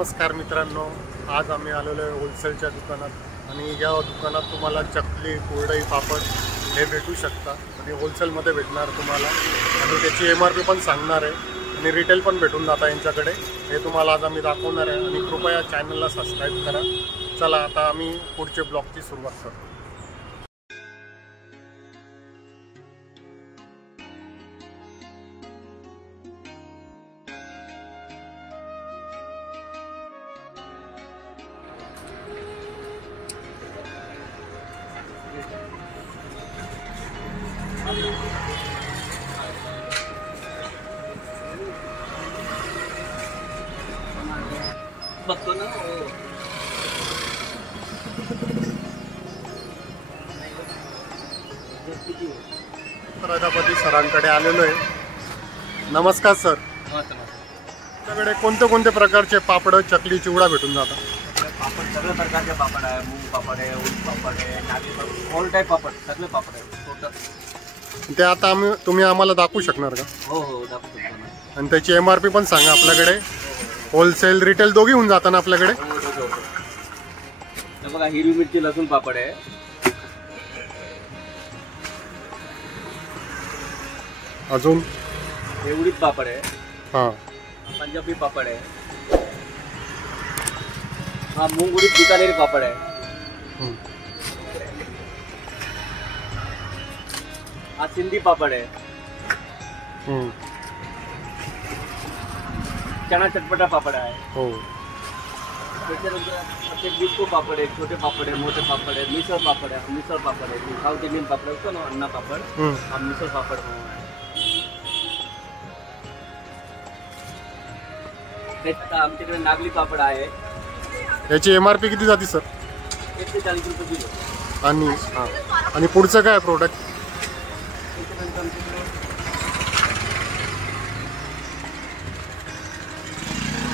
नमस्कार मित्रांनो, आज आम्ही आलेलो आहे होलसेलच्या दुकानात आणि या दुकानात तुम्हाला चकली, कुरडई, पापड हे भेटू शकता आणि होलसेलमध्ये भेटणार तुम्हाला आणि त्याची MRP पण सांगणार आहे आणि रिटेल पण भेटून जाता यांच्याकडे। हे तुम्हाला आज आम्ही दाखवणार आहे आणि कृपया चॅनलला सबस्क्राईब करा। चला आता आम्ही पुढच्या ब्लॉगची सुरुवात करू। बघतो ना प्रजापती सरांकडे आलेलो आहे। नमस्कार सर, तुमच्याकडे कोणते कोणते प्रकारचे पापड, चकली, चिवडा भेटून जातात? पापड सगळ्या प्रकारचे पापड आहे। मूग पापड आहे, उडीद पापड आहे, नागली पापड, ऑल टाईप पापड, सगळे पापड आहे टोटल। ते आता तुम्ही आम्हाला दाखवू शकणार का? हो हो दाखवतो ना। आणि त्याची MRP पण सांगा। आपल्याकडे होलसेल रिटेल दोघी होऊन जातात आपल्याकडे। हे बघा, हिरवी मिरची लसूण पापड आहे, अजून हे उडीद पापड आहे, हां पंजाबी पापड आहे, हा मूग उडीद बिकानेरी पापड आहे, हा सिंधी पापड आहे, चना चटपटा पापड आहे, हो त्याच्यानंतर बिस्को पापड आहे, छोटे पापड आहे, मोठे पापड आहे, मिसळ पापड आहे, मिसळ पापड आहे, साऊथ इंडियन पापड असतो ना अण्णा पापड, हा मिसळ पापड म्हणून आहे। आमच्याकडे नागली पापड आहे। याची MRP किती जाते सर? 140 रुपये किलो। आणि पुढचं काय प्रोडक्ट?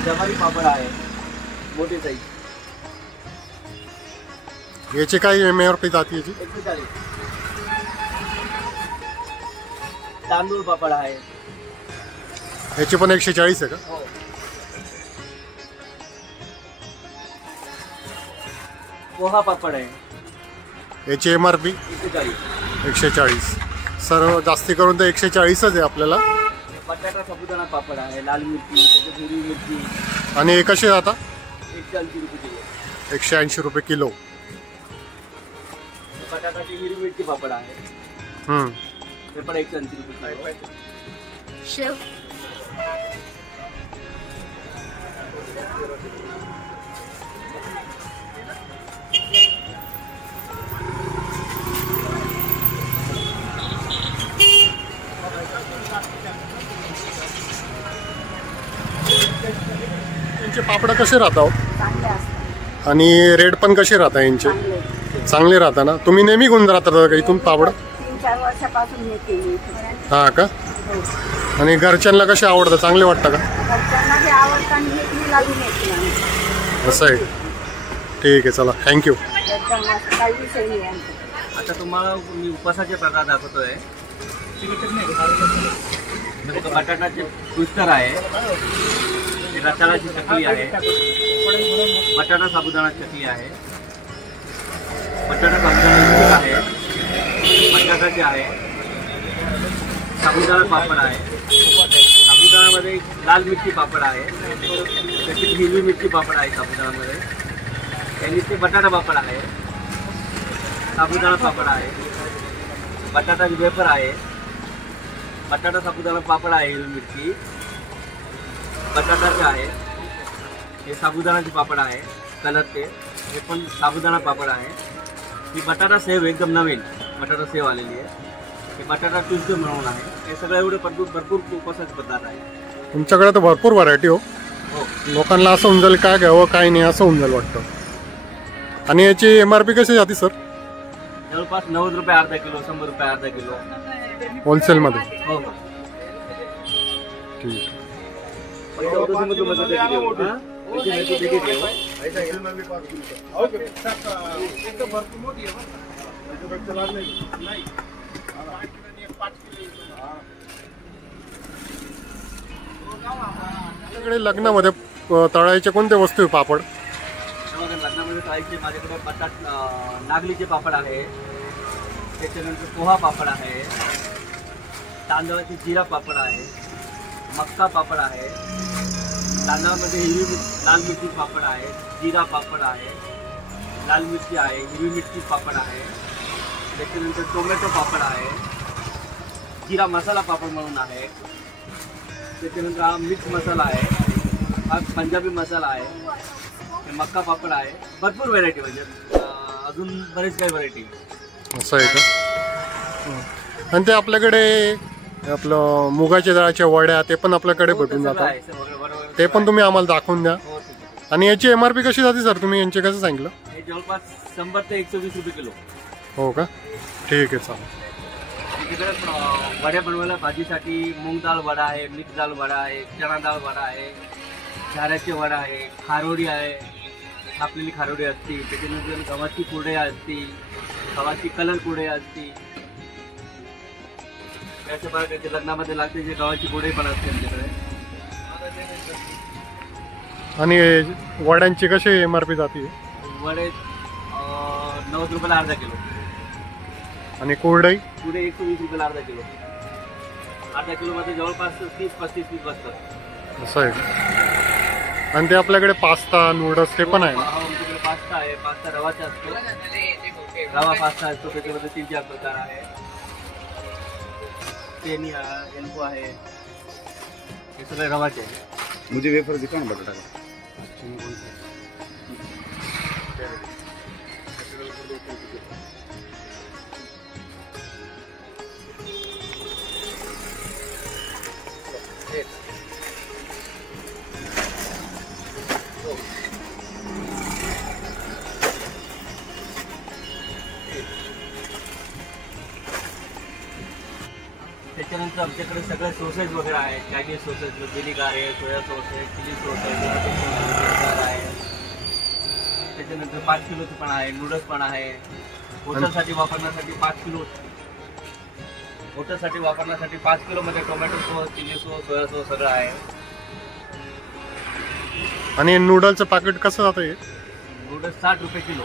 जवारी पापड आहे, मोठी साईज, याची काय MRP जाते याची? 140। तांदूळ पापड आहे, याची पण 140 आहे का? हो। पोहा पापड आहे, याची MRP 140। सर्व जास्ती करून तर 140च आहे आपल्याला। बटाटा साबुदाणा पापड आहे, लाल मिरची, त्याच्यात हिरवी मिरची, आणि हे कसे जातात? 180 रुपये किलो। 180 रुपये किलो। बटाटाची हिरवी मिरची पापड आहे, ते पण 180 रुपये किलो। शेव यांचे पापड कसे राहतात आणि रेट पण कसे राहतात यांचे? चांगले राहतात ना? तुम्ही नेहमी घेऊन राहता का इथून पापड? 3-4 वर्षापासून येते मी। हा का? आणि घरच्यांना कसे आवडतात? चांगले वाटतं का? घरच्यांना जे आवडतं आणि मी लागून येते। असं आहे, ठीक आहे, चला थँक्यू। काही विषय नाही आमचा। आता तुम्हाला मी उपासाचे प्रकार दाखवतोय। बटाटाचे ट्विस्टर आहे, रताळाची चकली आहे, बटाटा साबुदाणा चकली आहे, बटाटा साबुदाणा आहे, बटाटाचे आहे, साबुदाणा पापड आहे, साबुदाणामध्ये लाल मिरची पापड आहे, त्याची हिरवी मिरची पापड आहे साबुदाणामध्ये, त्यांनी ते बटाटा पापड आहे, साबुदाणा पापड आहे, बटाटाची वेफर आहे, बटाटा साबुदाणा पापड आहे, हिरवी मिरची, बटाटाचे आहे, हे साबुदाणाचे पापड आहे कलर ते, हे पण साबुदाणा पापड आहे, ही बटाटा सेव एकदम नवीन बटाटा सेव आलेली आहे, हे बटाटा ट्विस्टर म्हणून आहे। हे सगळं एवढे भरपूर उपवासाचे पदार्थ आहे। तुमच्याकडे तर भरपूर व्हरायटी हो। लोकांना असं होऊन जाईल काय घ्यावं काय नाही असं होऊन जाईल वाटतं। आणि याची MRP कशी जाते सर? जवळपास 90 रुपये अर्धा किलो, 100 रुपये अर्धा किलो होलसेलमध्ये। हो ठीक। आपल्याकडे लग्नामध्ये तळायचे कोणते वस्तू आहे पापड? बघा, लग्नामध्ये तळायचे माझ्याकडे नागलीचे पापड आहे, त्याच्यानंतर पोहा पापड आहे, तांदळाचे जिरा पापड आहे, मक्का पापड आहे, तांदळामध्ये लाल मिरची पापड आहे, जिरा पापड आहे, लाल मिरची आहे, हिरवी मिरची पापड आहे, त्याच्यानंतर टोमॅटो पापड आहे, जिरा मसाला पापड म्हणून आहे, त्याच्यानंतर हा मिक्स मसाला आहे, हा पंजाबी मसाला आहे, हे मक्का पापड आहे. भरपूर व्हरायटी म्हणजे अजून बरेच काही व्हरायटी. असं आहे का? आणि ते आपल्याकडे आपलं मुगाच्या डाळाच्या वड्या ते पण आपल्याकडे भेटून जातात, ते पण तुम्ही आम्हाला दाखवून द्या. हो, ठीक आहे. आणि याची MRP कशी जाते सर? तुम्ही यांचे कसं सांगितलं? हे जवळपास 100 ते 120 रुपये किलो. हो का? ठीक आहे, चालेल. तिकडे वड्या बनवायला भाजीसाठी मूग डाळ वडा आहे, मिक्स डाळ वडा आहे, चणा डाळ वडा आहे, झाऱ्याचे वडा आहे, खारोडी आहे, आपलेली खारोडी असते, त्याच्यानंतर गव्हाची कुरडई असते, गव्हाची कलर कुरडई असते, त्याच्या प्रकारचे लग्नामध्ये लागते जे गव्हाची कुरडई पण असते आमच्याकडे. आणि वड्यांची कशी MRP जाते? वडे 90 रुपयाला अर्धा किलो. आणि कुरडई? पुढे 120 रुपयाला अर्धा किलो. अर्धा किलोमध्ये जवळपास 30-35 पीस बसतात. असं आहे का? आणि ते आपल्याकडे पास्ता नूडल्स ते पण आहे ना? आमच्याकडे पास्ता आहे, पास्ता रवाचा असतो, रवा पास्ता असतो, त्याच्यामध्ये 3-4 प्रकार आहे, पेनी एल्बो आहे, हे सगळे रवाचे आहे. मुझे वेफर दिखा ना बटाटा का. त्याच्यानंतर आमच्याकडे सगळे सोसेस वगैरे आहेत, चायनीज सोसेस, विनेगार आहे, सोया सॉस आहे, चिली सॉस आहे, टोमॅटो सॉस आहे, त्याच्यानंतर 5 किलोचं पण आहे, नूडल्स पण आहे. हॉटेलसाठी वापरण्यासाठी 5 किलो, हॉटेलसाठी वापरण्यासाठी 5 किलोमध्ये tomato sauce, chilli sauce, soya sauce सगळं आहे. आणि नूडलचं पॅकेट कसं जातं हे? नूडल्स 60 रुपये किलो.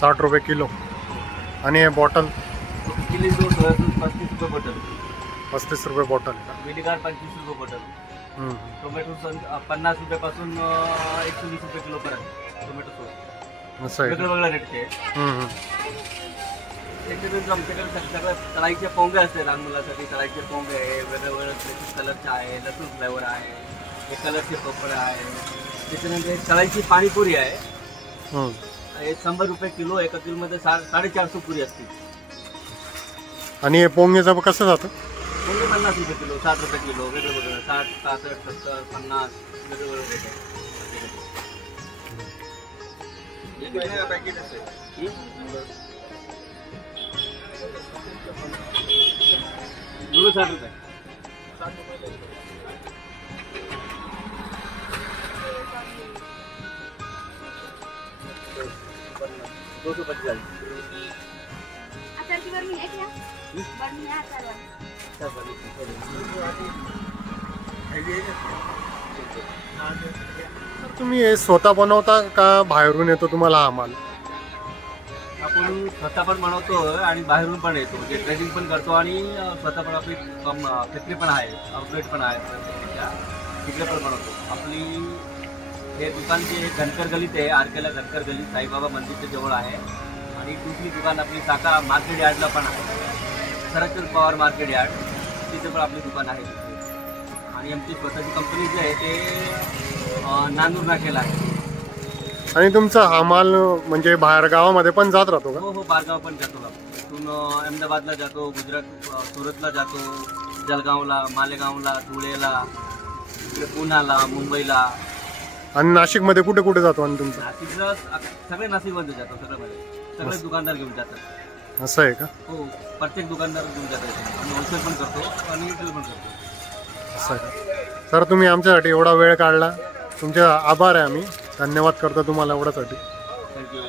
60 रुपये किलो. आणि हे bottle? Chilli sauce, soya sauce 35 रुपये बॉटल. 35 रुपये बॉटल. विनेगार 25 रुपये बॉटल. टोमॅटो सॉस 50 रुपयापासून 120 रुपये किलो पर्यंत टोमॅटो सॉस. असं आहे वेगळं वेगळं रेटचे. त्याच्यानंतर आमच्याकडे सगळं तळाईचे पोंगे असते, लहान मुलासाठी तळाईचे पोंगे आहे, वेगवेगळ्या कलरचे आहे, लसूण फ्लेवर आहे, हे कलरचे पापड आहे. त्याच्यानंतर तळाईची पाणीपुरी आहे, हे 100 रुपये किलो. एका किलोमध्ये 450 पुरी असते. आणि हे पोंगेचं कसं जातं? पोंगे 50 रुपये किलो, 60 रुपये किलो, वेगळं वेगळं 60, 66, 70, 50 वेगवेगळं रेट आहे. पॅकेट असते नूडल्स 60 रुपये. तुम्ही हे स्वतः बनवता का बाहेरून येतो तुम्हाला हा माल? आपण स्वतः पण बनवतो आणि बाहेरून पण येतो, म्हणजे ट्रेडिंग पण करतो आणि स्वतः पण आपली फॅक्टरी पण आहे, आउटलेट पण आहे, तिकडे पण बनवतो. आपली हे दुकान जे धनकर गलीत आहे, आरकेला धनकर गली साईबाबा मंदिरच्या जवळ आहे. आणि दुसरी दुकान आपली साका मार्केट यार्डला पण आहे, शरदचंद्र पवार मार्केट यार्ड, तिथे पण आपली दुकान आहे. आणि आमची स्वतःची कंपनी जी आहे ते नांदूर नाक्याला आहे. आणि तुमचा हा माल म्हणजे बाहेर गावामध्ये पण जात राहतो का? हो हो, बारगाव पण जातो का. इथून अहमदाबादला जातो, गुजरात सुरतला जातो, जळगावला, मालेगावला, धुळेला, इकडे पुण्याला, मुंबईला. आणि नाशिकमध्ये कुठे कुठे जातो? आणि तुमचं नाशिकला सगळे नाशिकमध्ये जातो, सगळे दुकानदार घेऊन जातात. असं आहे का? हो, प्रत्येक दुकानदार घेऊन जातात. आम्ही होलसेल पण करतो आणि रिटेल पण करतो. असं आहे का? सर, तुम्ही आमच्यासाठी एवढा वेळ काढला, तुमचे आभार आहे. आम्ही धन्यवाद करतो तुम्हाला एवढ्यासाठी. थँक्यू.